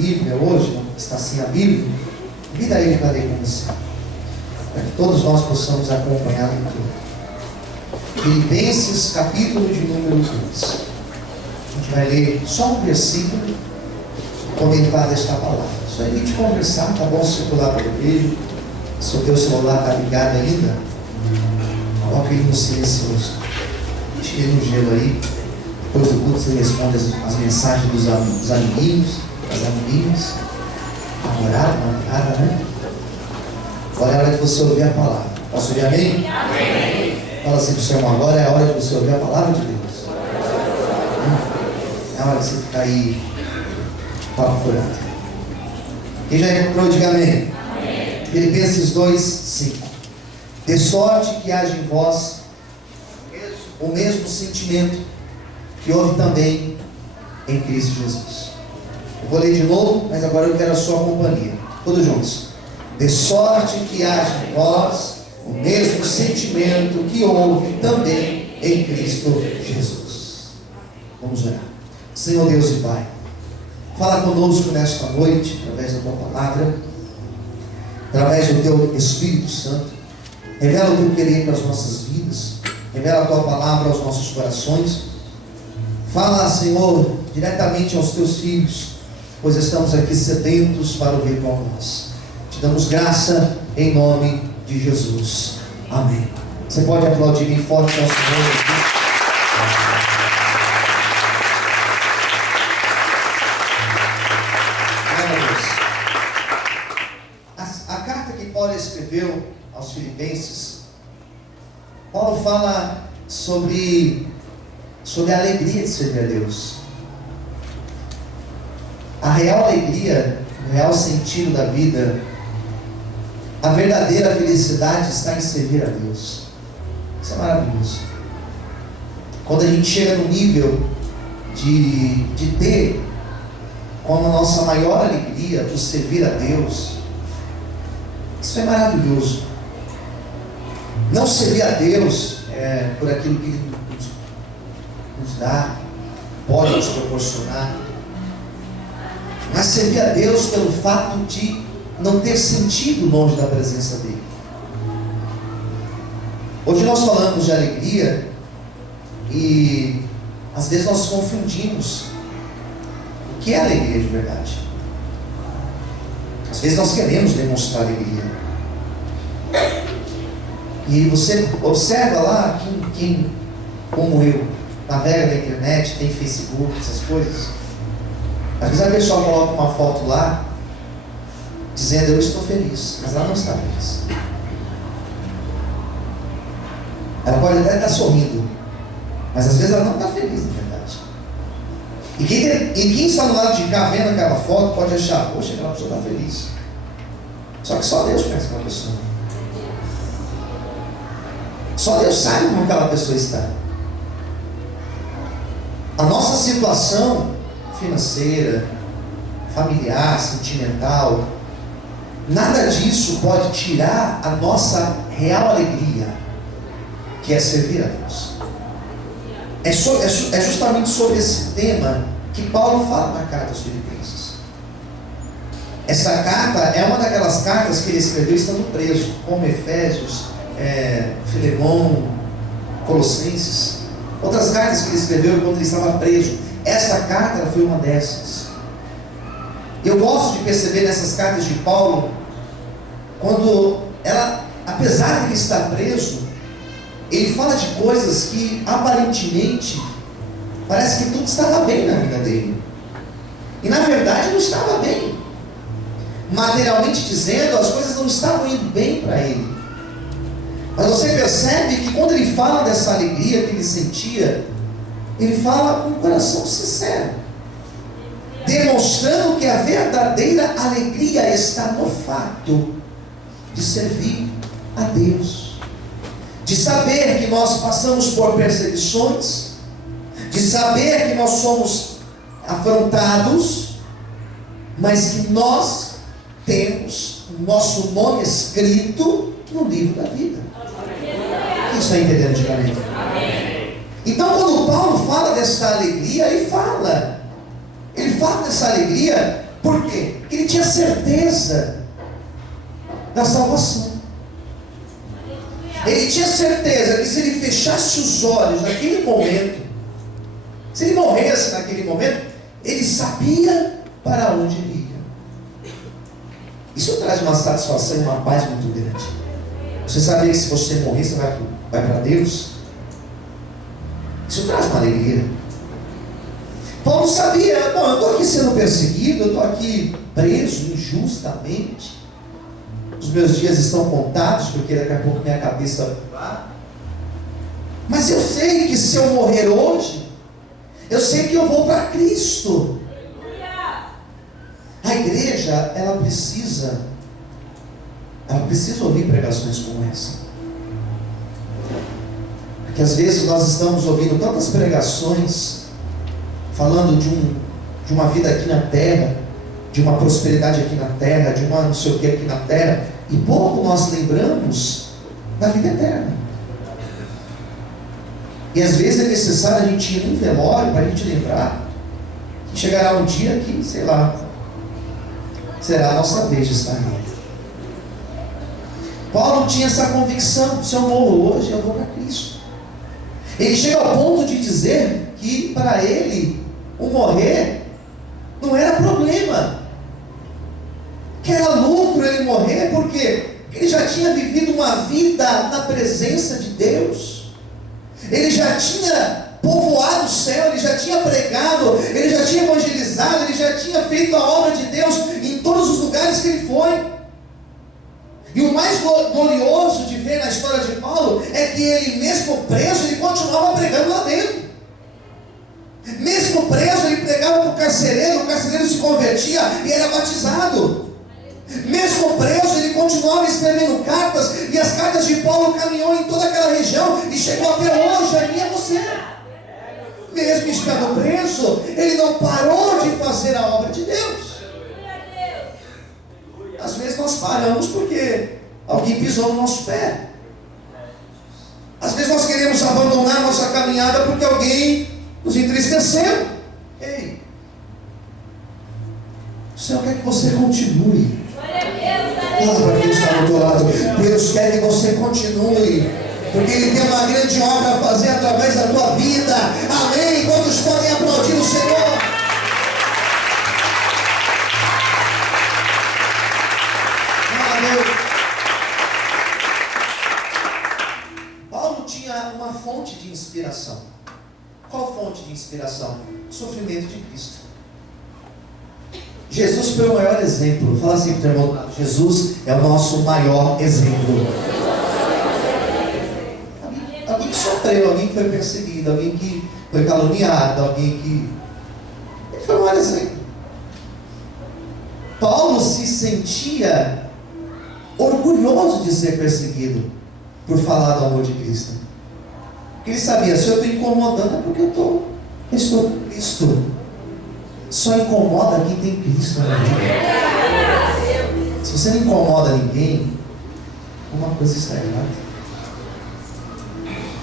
Bíblia hoje, está assim a Bíblia, convida ele para ler com você, para que todos nós possamos acompanhar a leitura. Filipenses, capítulo de número 2. A gente vai ler só um versículo e comentar esta palavra. Só evite conversar, tá bom? Circular pelo vídeo. Se o teu celular está ligado ainda, coloque ele no silencioso. Deixe ele no gelo aí. Depois do culto você responde as mensagens dos amiguinhos, das amiguinhas. Namorado, namorada, né? Agora é a hora de você ouvir a palavra. Posso ouvir amém? Amém. Fala assim para o seu irmão, agora é a hora de você ouvir a palavra de Deus. É a hora de você ficar aí papo furado. Quem já encontrou, diga amém. Amém. Filipenses 2, 5. De sorte que haja em vós o mesmo sentimento que houve também em Cristo Jesus. Eu vou ler de novo, mas agora eu quero a sua companhia. Todos juntos. De sorte que haja em vós o mesmo sentimento que houve também em Cristo Jesus. Vamos orar. Senhor Deus e Pai, fala conosco nesta noite, através da Tua Palavra, através do Teu Espírito Santo. Revela o Teu querer para as nossas vidas. Revela a Tua Palavra aos nossos corações. Fala, Senhor, diretamente aos Teus filhos, pois estamos aqui sedentos para ouvir tua voz. Te damos graça em nome de Jesus. Amém. Você pode aplaudir bem forte ao Senhor aqui. A carta que Paulo escreveu aos Filipenses, Paulo fala sobre a alegria de servir a Deus. A real alegria, o real sentido da vida, a verdadeira felicidade está em servir a Deus. Isso é maravilhoso. Quando a gente chega no nível de ter como nossa maior alegria o servir a Deus, isso é maravilhoso. Não servir a Deus por aquilo que Ele nos dá, pode nos proporcionar, mas servir a Deus pelo fato de não ter sentido longe da presença dEle. Hoje nós falamos de alegria e às vezes nós confundimos o que é alegria de verdade. Às vezes nós queremos demonstrar alegria, e você observa lá quem como eu navega na internet, tem Facebook, essas coisas. Às vezes a pessoa coloca uma foto lá dizendo eu estou feliz, mas ela não está feliz. Ela pode até estar sorrindo, mas às vezes ela não está feliz, na verdade. E quem está do lado de cá vendo aquela foto pode achar, poxa, aquela pessoa está feliz. Só que só Deus conhece aquela pessoa. Só Deus sabe como aquela pessoa está. A nossa situação financeira, familiar, sentimental, nada disso pode tirar a nossa real alegria, que é servir a Deus. É justamente sobre esse tema que Paulo fala na carta aos Filipenses. Essa carta é uma daquelas cartas que ele escreveu estando preso, como Efésios, Filemão, Colossenses. Outras cartas que ele escreveu quando ele estava preso. Essa carta foi uma dessas. Eu gosto de perceber nessas cartas de Paulo, quando ela, apesar de ele estar preso, ele fala de coisas que aparentemente parece que tudo estava bem na vida dele. E na verdade não estava bem. Materialmente dizendo, as coisas não estavam indo bem para ele. Mas você percebe que quando ele fala dessa alegria que ele sentia, ele fala com um coração sincero, demonstrando que a verdadeira alegria está no fato de servir a Deus, de saber que nós passamos por perseguições, de saber que nós somos afrontados, mas que nós temos o nosso nome escrito no livro da vida. Quem está entendendo de caminho? Então, quando Paulo fala dessa alegria, ele fala dessa alegria Por quê? Porque ele tinha certeza da salvação. Ele tinha certeza que se ele fechasse os olhos naquele momento, se ele morresse naquele momento, ele sabia para onde ele ia. Isso traz uma satisfação e uma paz muito grande. Você sabia que se você morrer, você vai para Deus? Isso traz uma alegria. Paulo sabia, bom, eu estou aqui sendo perseguido, eu estou aqui preso injustamente, os meus dias estão contados, porque daqui a pouco minha cabeça vai voar. Mas eu sei que se eu morrer hoje, eu sei que eu vou para Cristo. A igreja, ela precisa ouvir pregações como essa. Porque às vezes nós estamos ouvindo tantas pregações falando de uma vida aqui na terra, de uma prosperidade aqui na terra, de uma não sei o que aqui na terra, e pouco nós lembramos da vida eterna. E às vezes é necessário a gente ir num velório para a gente lembrar que chegará um dia que, sei lá, será a nossa vez de estar ali. Paulo tinha essa convicção: se eu morro hoje, eu vou para Cristo. Ele chega ao ponto de dizer que para ele o morrer não era problema, que era lucro ele morrer, porque ele já tinha vivido uma vida na presença de Deus, ele já tinha povoado o céu, ele já tinha pregado, ele já tinha evangelizado, ele já tinha feito a obra de Deus em todos os lugares que ele foi. E o mais glorioso de ver na história de Paulo é que ele, mesmo preso, ele continuava pregando lá dentro. Mesmo preso, ele pregava para o carcereiro se convertia e era batizado. Mesmo preso, ele continuava escrevendo cartas, e as cartas de Paulo caminhou em toda aquela região e chegou até hoje, a mim e a você. Mesmo estando preso, ele não parou de fazer a obra de Deus. Às vezes nós paramos porque alguém pisou no nosso pé. Às vezes nós queremos abandonar a nossa caminhada porque alguém nos entristeceu. Ei, o Senhor quer que você continue. Fala para quem está do teu lado: Deus quer que você continue, porque Ele tem uma grande obra a fazer através da tua vida. Amém? Quantos podem aplaudir o Senhor? Paulo tinha uma fonte de inspiração. Qual fonte de inspiração? O sofrimento de Cristo. Jesus foi o maior exemplo. Fala assim para o irmão: Jesus é o nosso maior exemplo. Alguém que sofreu, alguém que foi perseguido, alguém que foi caluniado, alguém que... Ele foi o maior exemplo. Paulo se sentia orgulhoso de ser perseguido por falar do amor de Cristo. Porque ele sabia: se eu estou incomodando é porque eu estou com Cristo. Só incomoda quem tem Cristo na vida. Se você não incomoda ninguém, alguma coisa está errada.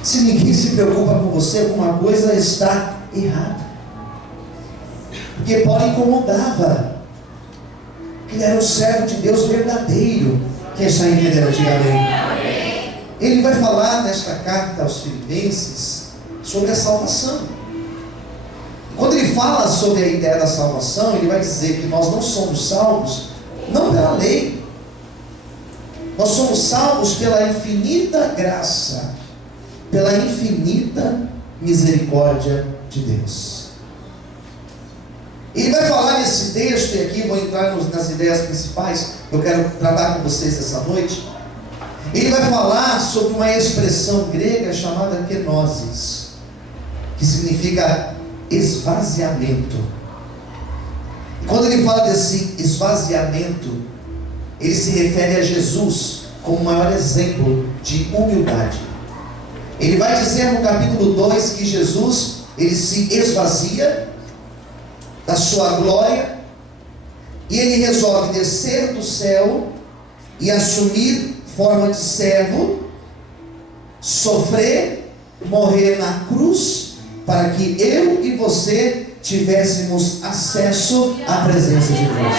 Se ninguém se preocupa com você, alguma coisa está errada. Porque Paulo incomodava. Ele era um servo de Deus verdadeiro. Quem está entendendo? Diga amém. Ele vai falar nesta carta aos Filipenses sobre a salvação. Quando ele fala sobre a ideia da salvação, ele vai dizer que nós não somos salvos não pela lei, nós somos salvos pela infinita graça, pela infinita misericórdia de Deus. Ele vai falar nesse texto, e aqui vou entrar nas ideias principais que eu quero tratar com vocês essa noite. Ele vai falar sobre uma expressão grega chamada kenosis, que significa esvaziamento. E quando ele fala desse esvaziamento, ele se refere a Jesus como o maior exemplo de humildade. Ele vai dizer no capítulo 2 que Jesus, ele se esvazia da sua glória, e ele resolve descer do céu e assumir forma de servo, sofrer, morrer na cruz, para que eu e você tivéssemos acesso à presença de Deus.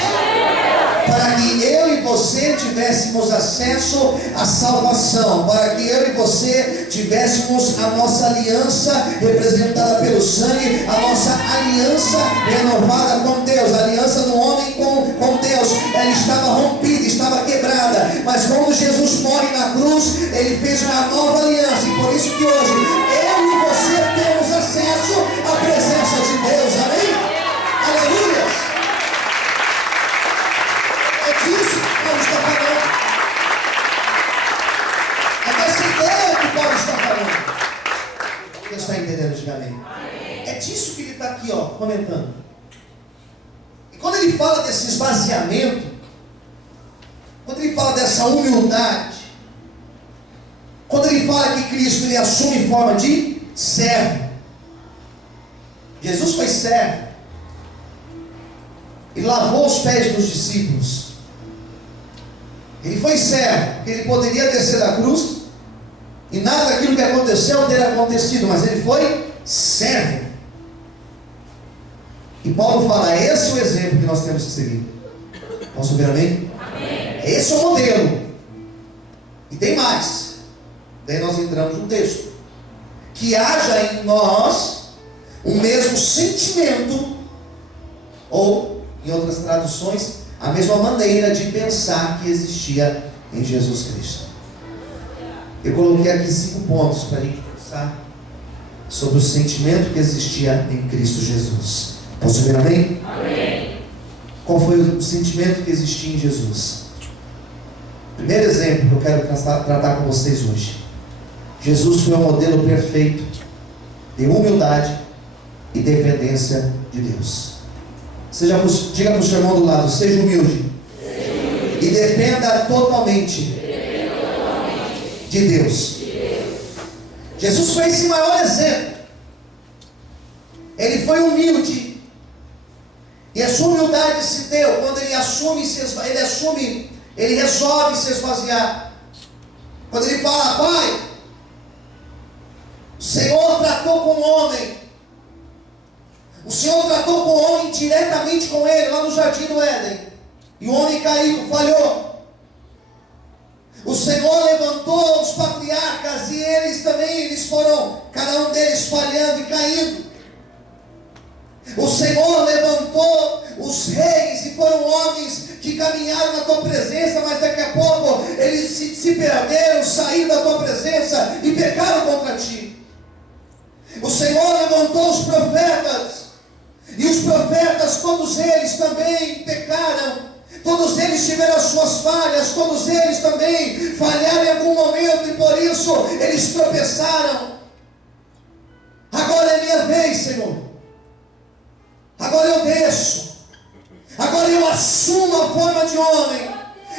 Para que eu e você tivéssemos acesso à salvação, para que eu e você tivéssemos a nossa aliança representada pelo sangue, a nossa aliança renovada com Deus, a aliança do homem com Deus, ela estava rompida, estava quebrada, mas quando Jesus morre na cruz, ele fez uma nova aliança, e por isso que hoje eu e você temos acesso à presença de Deus, amém? Aleluia! Disso que Paulo está falando. É dessa ideia que Paulo está falando. Quem está entendendo, diga amém. É disso que ele está aqui, comentando. E quando ele fala desse esvaziamento, quando ele fala dessa humildade, quando ele fala que Cristo ele assume forma de servo. Jesus foi servo. Ele lavou os pés dos discípulos. Ele foi servo, porque ele poderia descer da cruz e nada daquilo que aconteceu ter acontecido, mas ele foi servo. E Paulo fala, esse é o exemplo que nós temos que seguir. Posso ouvir amém? Amém. Esse é o modelo. E tem mais. Daí nós entramos no texto. Que haja em nós o mesmo sentimento, ou, em outras traduções, a mesma maneira de pensar que existia em Jesus Cristo. Eu coloquei aqui 5 pontos para a gente pensar sobre o sentimento que existia em Cristo Jesus. Posso ver amém? Amém. Qual foi o sentimento que existia em Jesus? Primeiro exemplo que eu quero tratar com vocês hoje. Jesus foi um modelo perfeito de humildade e dependência de Deus. Diga para o seu irmão do lado, seja humilde. E dependa totalmente de Deus. Jesus foi esse maior exemplo. Ele foi humilde. E a sua humildade se deu quando ele resolve se esvaziar. Quando ele fala, Pai, o Senhor tratou com o homem. O Senhor tratou com o homem diretamente com ele, lá no jardim do Éden. E o homem caiu, falhou. O Senhor levantou os patriarcas e eles foram, cada um deles falhando e caindo. O Senhor levantou os reis e foram homens que caminharam na tua presença, mas daqui a pouco eles se perderam, saíram da tua presença e pecaram contra ti. O Senhor levantou os profetas. E os profetas, todos eles também pecaram, todos eles tiveram as suas falhas, todos eles também falharam em algum momento e por isso eles tropeçaram. Agora é minha vez, Senhor. Agora eu desço. Agora eu assumo a forma de homem.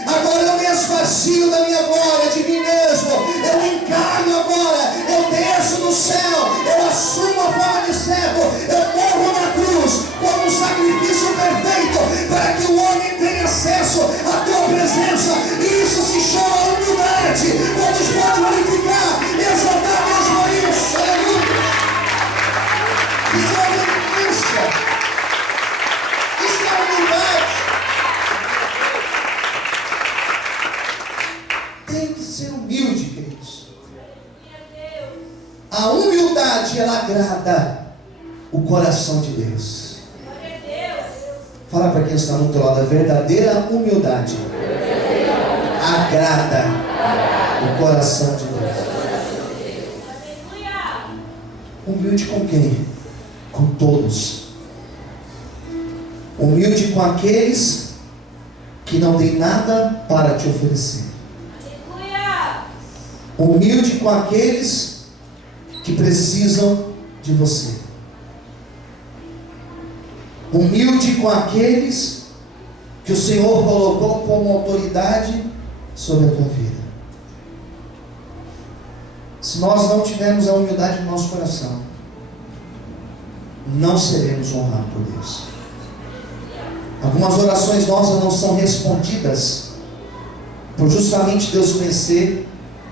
Agora eu me esvazio da minha glória, de mim mesmo. Eu encarno agora. Eu desço do céu. Eu assumo a forma de servo. Eu morro na cruz como um sacrifício perfeito para que o homem tenha acesso à tua presença. E isso se chama humildade. Todos podem glorificar, exaltar mesmo isso. Aleluia. Isso é obediência. Isso é humildade. Tem que ser humilde, queridos. A humildade, ela agrada o coração de Deus. Fala para quem está no teu lado, a verdadeira humildade agrada o coração de Deus. Humilde com quem? Com todos. Humilde com aqueles que não têm nada para te oferecer. Humilde com aqueles que precisam de você. Humilde com aqueles que o Senhor colocou como autoridade sobre a tua vida. Se nós não tivermos a humildade no nosso coração, não seremos honrados por Deus. Algumas orações nossas não são respondidas por justamente Deus conhecer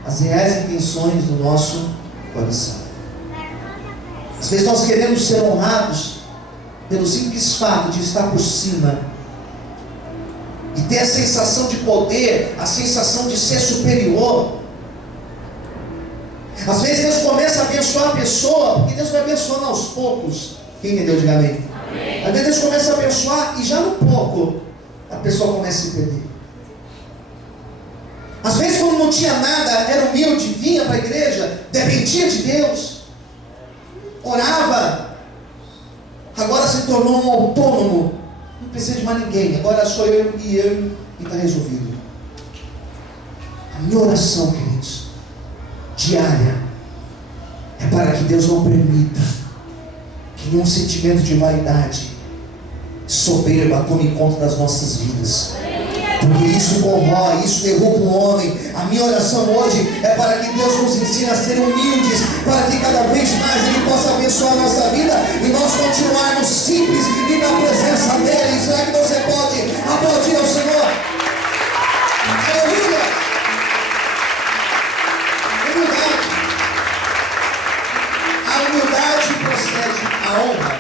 as reais intenções do nosso coração. Às vezes nós queremos ser honrados pelo simples fato de estar por cima e ter a sensação de poder, a sensação de ser superior. Às vezes Deus começa a abençoar a pessoa, porque Deus vai abençoando aos poucos. Quem entendeu, diga amém. Amém. Às vezes Deus começa a abençoar e já no pouco a pessoa começa a se perder. Às vezes quando não tinha nada, era humilde, vinha para a igreja, dependia de Deus, orava, agora se tornou um autônomo, não precisa de mais ninguém, agora sou eu e está resolvido. A minha oração, queridos, diária, é para que Deus não permita que nenhum sentimento de vaidade, soberba, tome conta das nossas vidas, porque isso corrói, isso derruba o homem. A minha oração hoje é para que Deus nos ensine a ser humildes, para que cada vez mais Ele possa abençoar a nossa vida e nós continuarmos simples e na presença dEle. Será que você pode aplaudir ao Senhor? Aleluia! Humildade. A humildade procede a honra.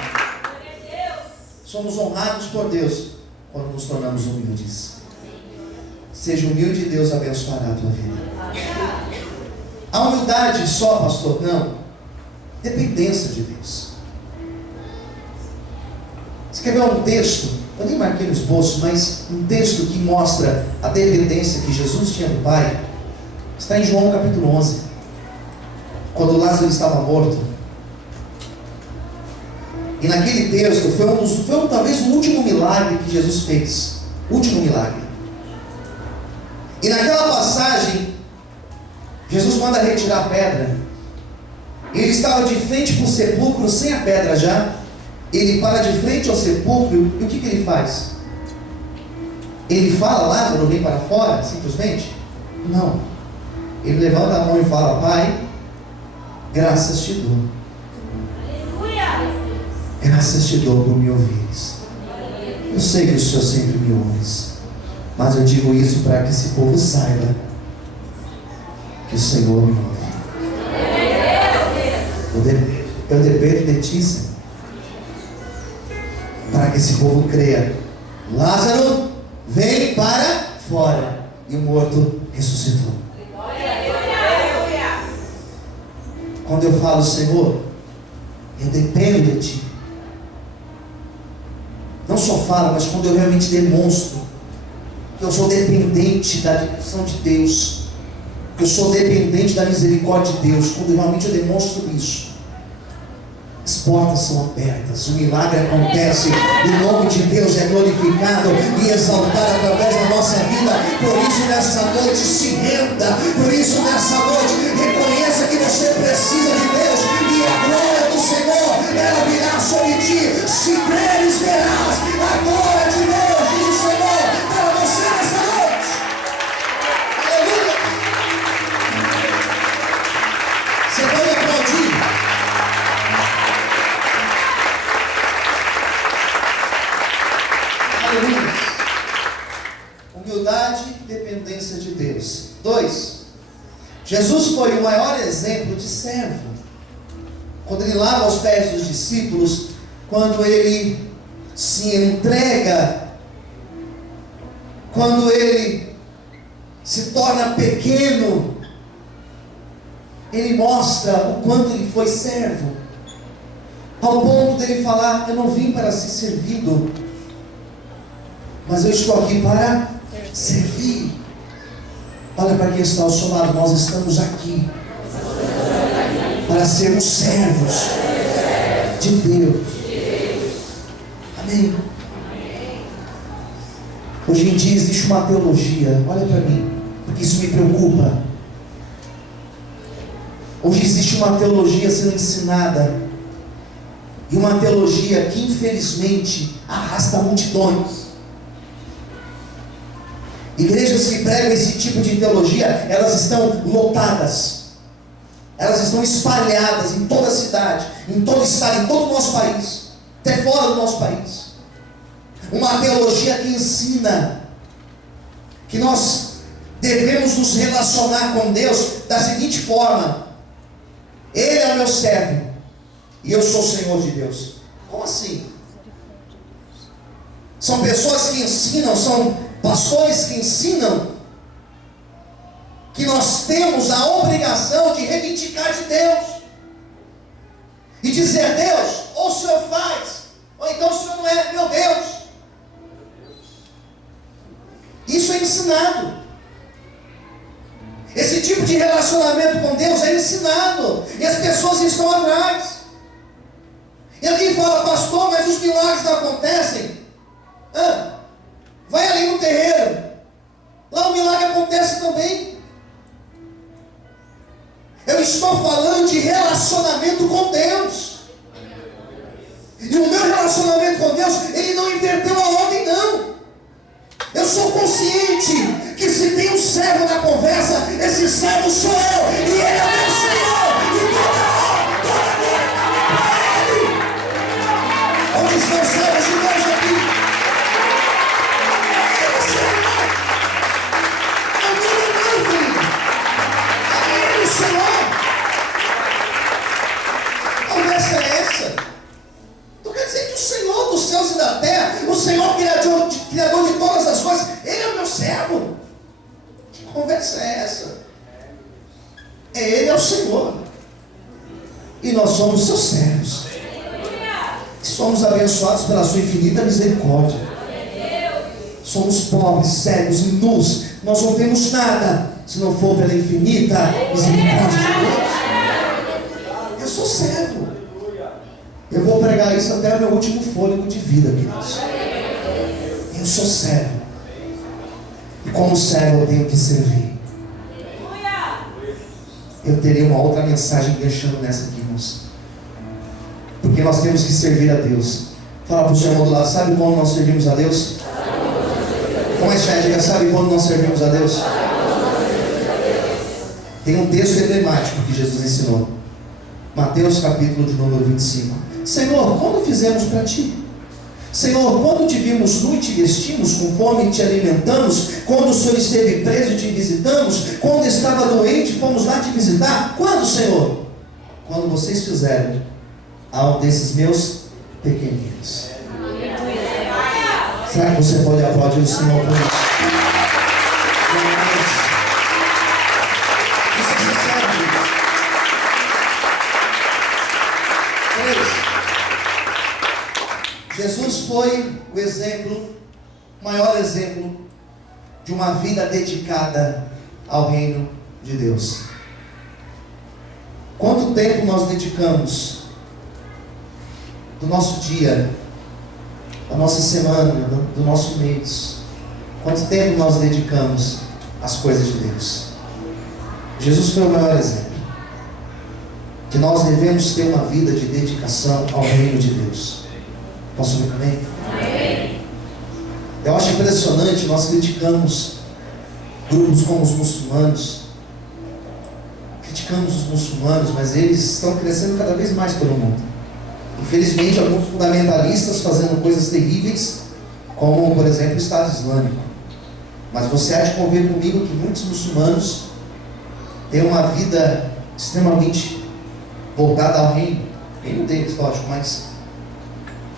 Somos honrados por Deus quando nos tornamos humildes. Seja humilde e Deus abençoará a tua vida. A humildade só, pastor? Não. Dependência de Deus. Você quer ver um texto? Eu nem marquei no esboço, mas um texto que mostra a dependência que Jesus tinha do Pai. Está em João capítulo 11. Quando Lázaro estava morto. E naquele texto foi talvez o último milagre que Jesus fez. Último milagre. E naquela passagem, Jesus manda retirar a pedra. Ele estava de frente para o sepulcro, sem a pedra já. Ele para de frente ao sepulcro, e o que ele faz? Ele fala, Lázaro, vem para fora, simplesmente? Não. Ele levanta a mão e fala, Pai, graças te dou. Graças te dou por me ouvires. Eu sei que o Senhor sempre me ouve. Mas eu digo isso para que esse povo saiba que o Senhor me ouve. Eu dependo de ti, Senhor, para que esse povo creia. Lázaro, vem para fora. E o morto ressuscitou. Quando eu falo, Senhor, eu dependo de ti. Não só falo, mas quando eu realmente demonstro que eu sou dependente da direção de Deus, que eu sou dependente da misericórdia de Deus, quando realmente eu demonstro isso, as portas são abertas, o milagre acontece, o nome de Deus é glorificado e exaltado através da nossa vida. Por isso nessa noite se renda, por isso nessa noite reconheça que você precisa de Deus, e a glória do Senhor, ela virá sobre ti, se creres verás a glória de Deus, diz o Senhor, para você nessa noite. Aleluia! Você pode aplaudir. Aleluia! Humildade e dependência de Deus. 2. Jesus foi o maior exemplo de servo. Quando ele lava os pés dos discípulos, quando ele se entrega, quando ele se torna pequeno, ele mostra o quanto ele foi servo, ao ponto dele falar, eu não vim para ser servido, mas eu estou aqui para servir. Olha para quem está ao seu lado, nós estamos aqui para sermos servos de Deus. Amém. Hoje em dia existe uma teologia, olha para mim, porque isso me preocupa. Hoje existe uma teologia sendo ensinada, e uma teologia que infelizmente arrasta multidões. Igrejas que pregam esse tipo de teologia, elas estão lotadas. Elas estão espalhadas em toda a cidade, em todo o estado, em todo o nosso país, até fora do nosso país. Uma teologia que ensina que nós devemos nos relacionar com Deus da seguinte forma: Ele é o meu servo e eu sou o Senhor de Deus. Como assim? São pessoas que ensinam, são pastores que ensinam que nós temos a obrigação de reivindicar de Deus e dizer: Deus, ou o Senhor faz, ou então o Senhor não é meu Deus. Isso é ensinado. Esse tipo de relacionamento com Deus é ensinado, e as pessoas estão atrás. E alguém fala: pastor, mas os milagres não acontecem. Vai ali no terreiro, lá o milagre acontece também. Eu estou falando de relacionamento com Deus. E o meu relacionamento com Deus, ele não inverteu a ordem, não. Eu sou consciente que se tem um servo na conversa, esse servo sou eu, e ele é meu Senhor, e toda a glória para Ele. Onde estão os servos de Deus aqui? Ele é Senhor. Não diga não, filho. Ele é o Senhor. A conversa é essa. Então quer dizer que o Senhor dos céus e da terra, o Senhor criador de todas as coisas, Ele é o meu servo. Que conversa é essa? Ele é o Senhor, e nós somos seus servos. Somos abençoados pela sua infinita misericórdia. Somos pobres, cegos e nus. Nós não temos nada se não for pela infinita misericórdia de Deus. Eu sou servo. Eu vou pregar isso até o meu último fôlego de vida, queridos. Eu sou servo. E como servo eu tenho que servir. Eu terei uma outra mensagem deixando nessa aqui, irmãos. Porque nós temos que servir a Deus. Fala para o seu irmão do lado: sabe como nós servimos a Deus? Com mais fé, diga: sabe como nós servimos a Deus? Tem um texto emblemático que Jesus ensinou. Mateus capítulo de número 25. Senhor, quando fizemos para ti? Senhor, quando te vimos nu e te vestimos, com fome e te alimentamos? Quando o Senhor esteve preso e te visitamos? Quando estava doente, fomos lá te visitar? Quando, Senhor? Quando vocês fizeram a um desses meus pequeninos. Será que você pode aplaudir o Senhor por isso? Isso é sincero. Jesus foi o exemplo, o maior exemplo de uma vida dedicada ao reino de Deus. Quanto tempo nós dedicamos do nosso dia, da nossa semana, do nosso mês? Quanto tempo nós dedicamos às coisas de Deus? Jesus foi o maior exemplo. Que nós devemos ter uma vida de dedicação ao reino de Deus. Posso ver também? Amém. Eu acho impressionante, nós criticamos grupos como os muçulmanos. Criticamos os muçulmanos, mas eles estão crescendo cada vez mais pelo mundo. Infelizmente, alguns fundamentalistas fazendo coisas terríveis, como, por exemplo, o Estado Islâmico. Mas você há de convir comigo que muitos muçulmanos têm uma vida extremamente voltada ao reino deles, lógico, mas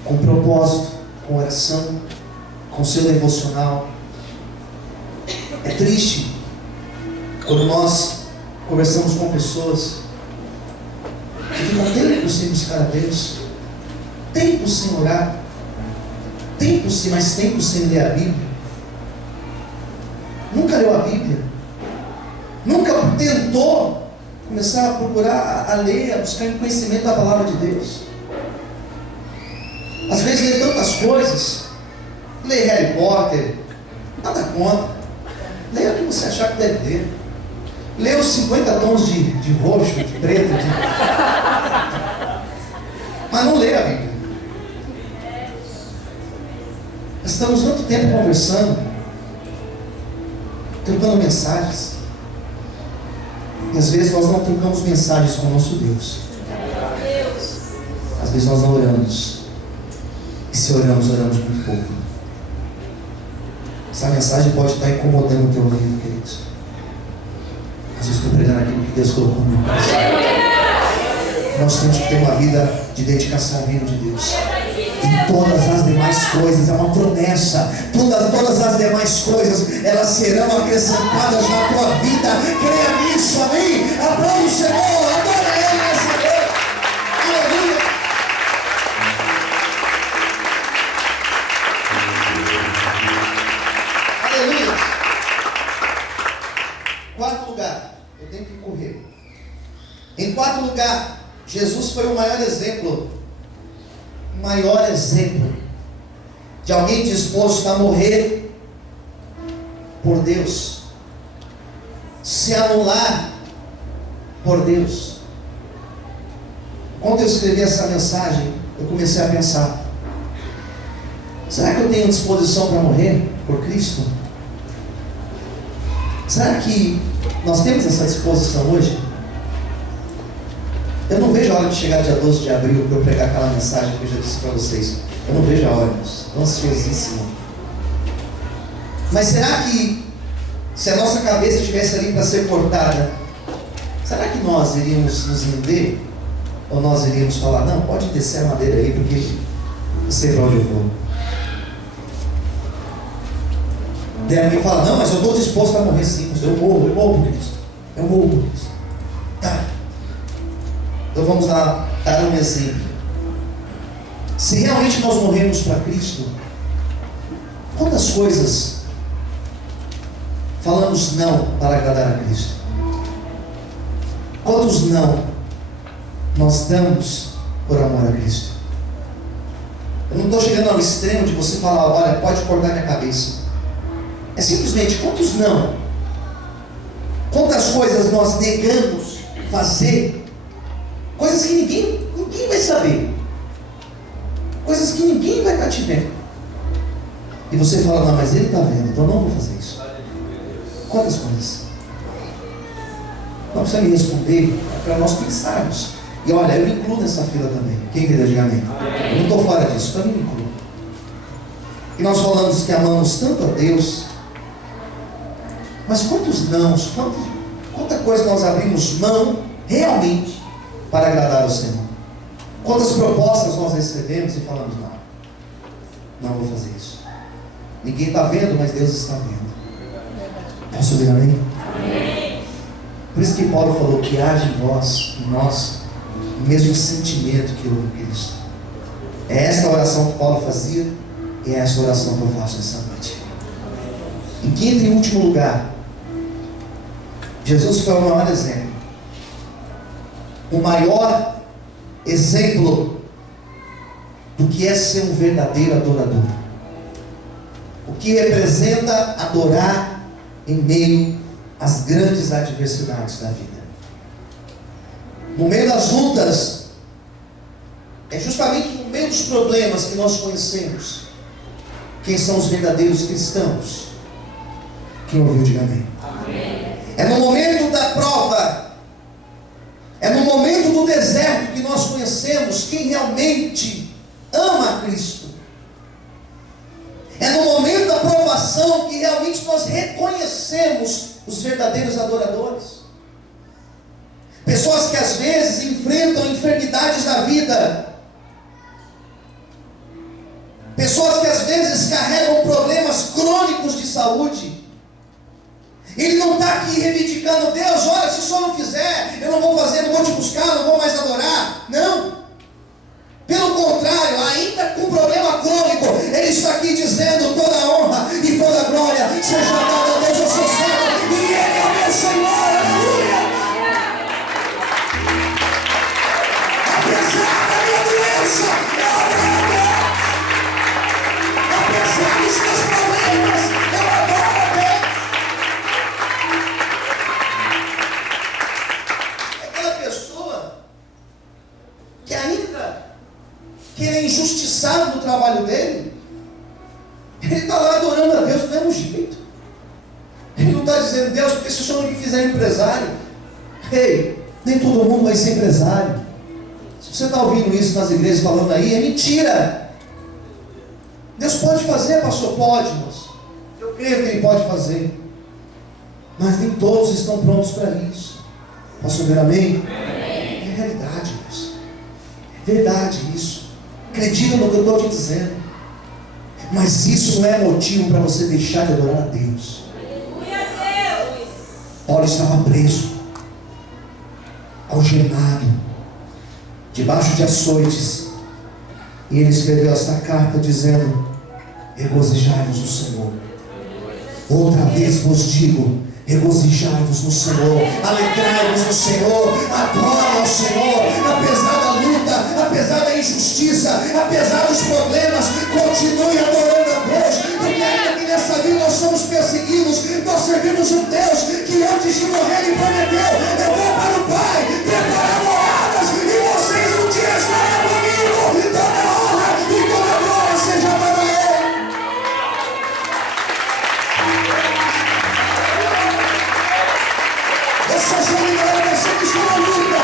com propósito, com oração, com seu devocional. É triste quando nós conversamos com pessoas que ficam tempos sem buscar a Deus, tempos sem orar, tempos sem ler a Bíblia. Nunca leu a Bíblia, nunca tentou começar a procurar, a ler, a buscar conhecimento da palavra de Deus. Às vezes lê tantas coisas, lê Harry Potter, nada contra, lê o que você achar que deve ler, lê os 50 tons de roxo, de preto, mas não lê a Bíblia. Estamos tanto tempo conversando, trocando mensagens, e às vezes nós não trocamos mensagens com o nosso Deus. Às vezes nós não oramos. E se oramos muito pouco. Essa mensagem pode estar incomodando o teu ouvido, queridos. Mas eu estou pregando aquilo que Deus colocou no meu coração. Nós temos que ter uma vida de dedicação ao reino de Deus. E todas as demais coisas, é uma promessa, todas as demais coisas, elas serão acrescentadas na tua vida. Creia nisso, amém? Aplaude o Senhor, adora Ele nessa noite. Aleluia. Aleluia. Quarto lugar, eu tenho que correr. Em quarto lugar, Jesus foi o maior exemplo de alguém disposto a morrer por Deus, se anular por Deus. Quando eu escrevi essa mensagem, eu comecei a pensar: será que eu tenho disposição para morrer por Cristo? Será que nós temos essa disposição hoje? Eu não vejo a hora de chegar dia 12 de abril para eu pregar aquela mensagem que eu já disse para vocês. Eu não vejo a hora, estou ansiosíssimo. Mas será que, se a nossa cabeça estivesse ali para ser cortada, será que nós iríamos nos render? Ou nós iríamos falar: não, pode descer a madeira aí, porque eu sei para onde eu vou? Daí alguém fala: não, mas eu estou disposto a morrer sim, eu morro por Cristo. Eu morro por Cristo. Tá. Então vamos dar um exemplo. Se realmente nós morremos para Cristo, quantas coisas falamos não para agradar a Cristo? Quantos não nós damos por amor a Cristo? Eu não estou chegando ao extremo de você falar: olha, pode cortar minha cabeça. É simplesmente quantos não? Quantas coisas nós negamos fazer? Coisas que ninguém vai saber. Coisas que ninguém vai estar te vendo. E você fala: não, mas ele está vendo, então não vou fazer isso. Quantas coisas? Não precisa me responder, é para nós pensarmos. E olha, eu me incluo nessa fila também. Quem quer dizer amém? Eu não estou fora disso, também me incluo. E nós falamos que amamos tanto a Deus, mas quantos nãos, quanta coisa nós abrimos mão realmente para agradar ao Senhor? Quantas propostas nós recebemos e falamos: não vou fazer isso. Ninguém está vendo, mas Deus está vendo. Posso ver amém? Amém. Por isso que Paulo falou que haja em nós, o mesmo sentimento que houve em Cristo. É esta oração que Paulo fazia, e é esta oração que eu faço essa noite. Em quinto e último lugar, Jesus foi o maior exemplo. O maior exemplo do que é ser um verdadeiro adorador. O que representa adorar em meio às grandes adversidades da vida. No meio das lutas, é justamente no meio dos problemas que nós conhecemos quem são os verdadeiros cristãos. Quem ouviu, diga amém. Amém. É no momento da prova, é no momento do deserto que nós conhecemos quem realmente ama a Cristo. É no momento da provação que realmente nós reconhecemos os verdadeiros adoradores. Pessoas que às vezes enfrentam enfermidades da vida. Pessoas que às vezes carregam problemas crônicos de saúde. Ele não está aqui reivindicando: Deus, olha, se o Senhor não fizer, eu não vou fazer, não vou te buscar, não vou mais adorar. Não. Pelo contrário, ainda com problema crônico, Ele está aqui dizendo: toda a honra e toda a glória seja dada a Deus, eu sou servo, e Ele é o meu Senhor. Aleluia! Apesar da minha doença, eu adoro a Deus. Apesar dos meus problemas, eu adoro a Deus. Aquela pessoa que ainda que ele é injustiçado no trabalho dele, ele está lá adorando a Deus do mesmo jeito. Ele não está dizendo: Deus, porque se o Senhor não me fizer empresário, nem todo mundo vai ser empresário. Se você está ouvindo isso nas igrejas falando aí, é mentira. Deus pode fazer, pastor? Pode, moço. Eu creio que Ele pode fazer, mas nem todos estão prontos para isso. Posso ver amém? É realidade, moço. É verdade isso. Acredita no que eu estou te dizendo. Mas isso não é motivo para você deixar de adorar a Deus. Paulo estava preso, algemado, debaixo de açoites, e ele escreveu esta carta dizendo: regozijai-vos no Senhor. Outra vez vos digo, regozijai-vos no Senhor, alegrai-vos no Senhor, adore ao Senhor, apesar da luta, apesar da injustiça, apesar dos problemas, continue adorando a Deus, porque ainda que nessa vida nós somos perseguidos, nós servimos um Deus que antes de morrer Ele prometeu: eu vou para o Pai, preparar moradas, e vocês um dia estarão comigo. Toda honra e toda glória seja para Ele. Eu sou solidário, você que está na luta.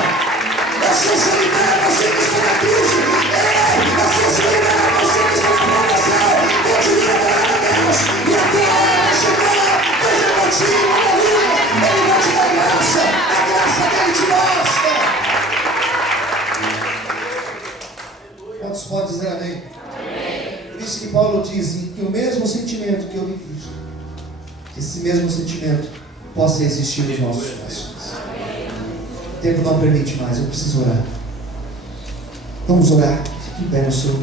Eu sou solidário, você que está na crise. Eu sou solidário, você que está na provação. Continue adorando a Deus. E a tua hora vai chegar. Deus é contigo, aleluia. Ele vai te dar graça. A graça dele te basta. Quantos podem dizer amém? Amém. Por isso que Paulo diz que o mesmo sentimento que eu vi Cristo, esse mesmo sentimento possa existir nos nossos corações. O tempo não permite mais, eu preciso orar. Vamos orar. Fique em pé no seu